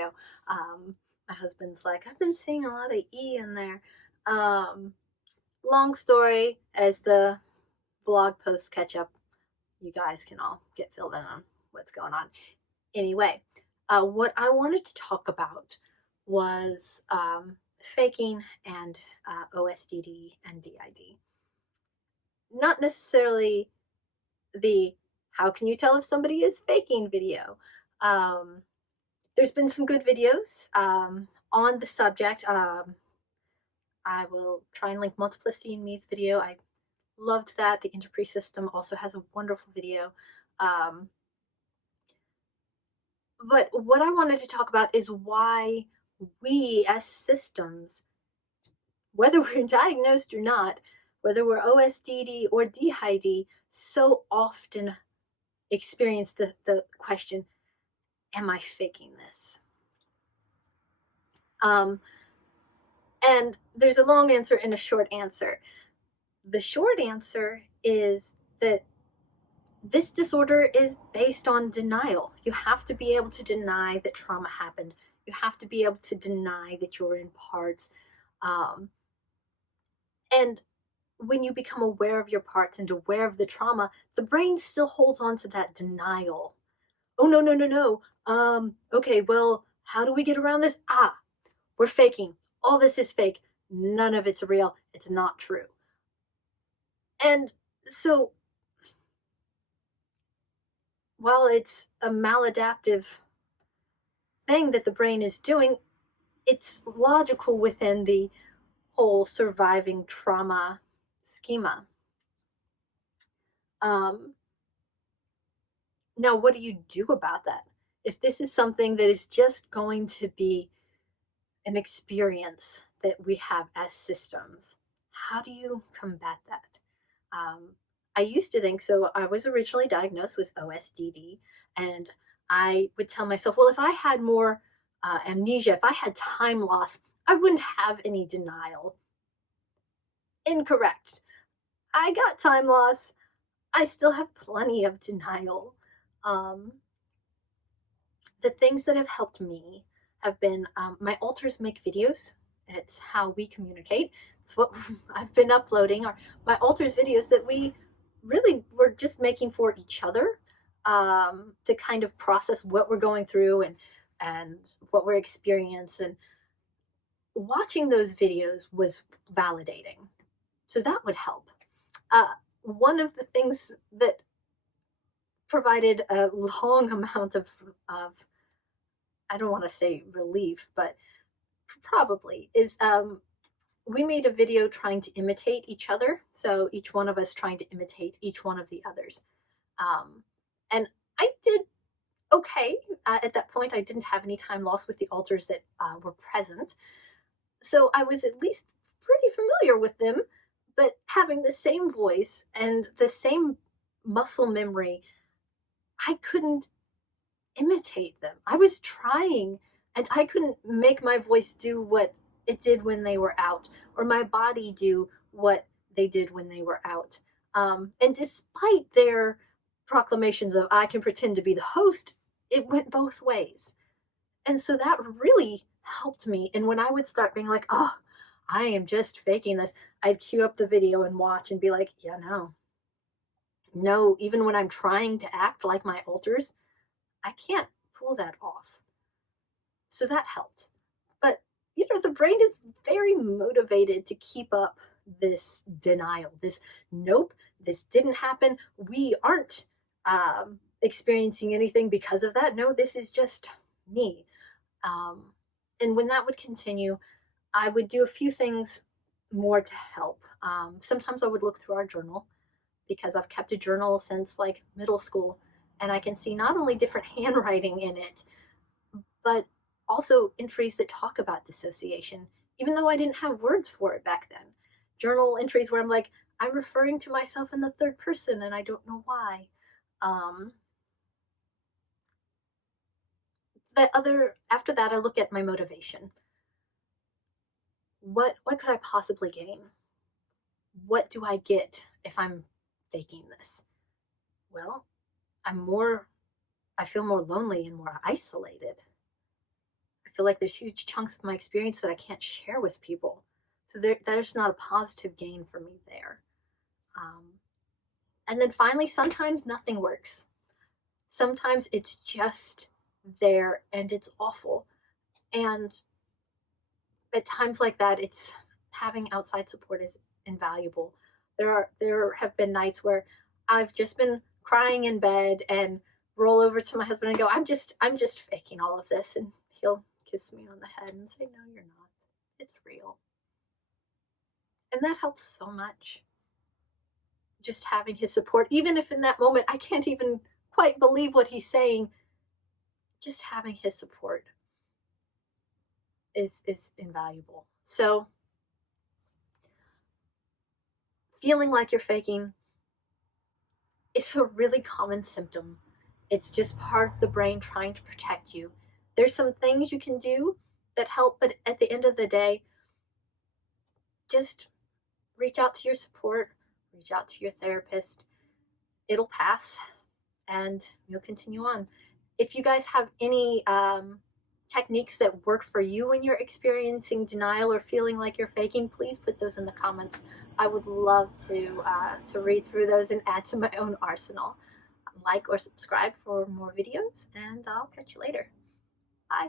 ago. My husband's like, I've been seeing a lot of E in there. Um, Long story, as the blog posts catch up, you guys can all get filled in on what's going on. Anyway, what I wanted to talk about was faking and OSDD and D.I.D. Not necessarily the how can you tell if somebody is faking video. Um, there's been some good videos on the subject. I will try and link Multiplicity in Me's video. I loved that. The Interpre system also has a wonderful video. Um, but what I wanted to talk about is why we as systems, whether we're diagnosed or not, whether we're OSDD or D.I.D, so often experience the question, am I faking this? And there's a long answer and a short answer. The short answer is that this disorder is based on denial. You have to be able to deny that trauma happened. You have to be able to deny that you're in parts. And when you become aware of your parts and aware of the trauma, the brain still holds on to that denial. Oh, no, no, no, no. Okay, well, how do we get around this? We're faking. All this is fake. None of it's real. It's not true. And so, while it's a maladaptive thing that the brain is doing, it's logical within the whole surviving trauma schema. Now, what do you do about that? If this is something that is just going to be an experience that we have as systems, how do you combat that? I used to think so. I was originally diagnosed with O.S.D.D, and I would tell myself, well, if I had more amnesia, if I had time loss, I wouldn't have any denial. Incorrect. I got time loss. I still have plenty of denial. The things that have helped me have been my alters make videos. It's how we communicate. It's what I've been uploading are my alters videos that we really were just making for each other, to kind of process what we're going through and what we're experiencing. And watching those videos was validating. So that would help. One of the things that provided a long amount of I don't want to say relief, but probably is we made a video trying to imitate each other. So each one of us trying to imitate each one of the others. And I did okay. At that point, I didn't have any time lost with the alters that were present. So I was at least pretty familiar with them, but having the same voice and the same muscle memory, I couldn't imitate them. I was trying, and I couldn't make my voice do what it did when they were out, or my body do what they did when they were out. And despite their proclamations of I can pretend to be the host, it went both ways. And so that really helped me. And when I would start being like, oh, I am just faking this, I'd cue up the video and watch and be like, yeah, no, even when I'm trying to act like my alters, I can't pull that off. So that helped. But, the brain is very motivated to keep up this denial, this nope, this didn't happen. We aren't experiencing anything because of that. No, this is just me. And when that would continue, I would do a few things more to help. Sometimes I would look through our journal because I've kept a journal since like middle school, and I can see not only different handwriting in it, but also entries that talk about dissociation, even though I didn't have words for it back then. Journal entries where I'm like, I'm referring to myself in the third person and I don't know why. After that, I look at my motivation. What could I possibly gain? What do I get if I'm faking this? Well, I feel more lonely and more isolated. feel like there's huge chunks of my experience that I can't share with people. So there's not a positive gain for me there. And then finally, sometimes nothing works. Sometimes it's just there and it's awful. And at times like that, it's having outside support is invaluable. There have been nights where I've just been crying in bed and roll over to my husband and go, I'm just faking all of this, and he'll kiss me on the head and say, no, you're not. It's real. And that helps so much. Just having his support, even if in that moment I can't even quite believe what he's saying, just having his support is invaluable. So feeling like you're faking is a really common symptom. It's just part of the brain trying to protect you. There's some things you can do that help, but at the end of the day, just reach out to your support, reach out to your therapist. It'll pass and you'll continue on. If you guys have any techniques that work for you when you're experiencing denial or feeling like you're faking, please put those in the comments. I would love to read through those and add to my own arsenal. Like or subscribe for more videos, and I'll catch you later. Bye.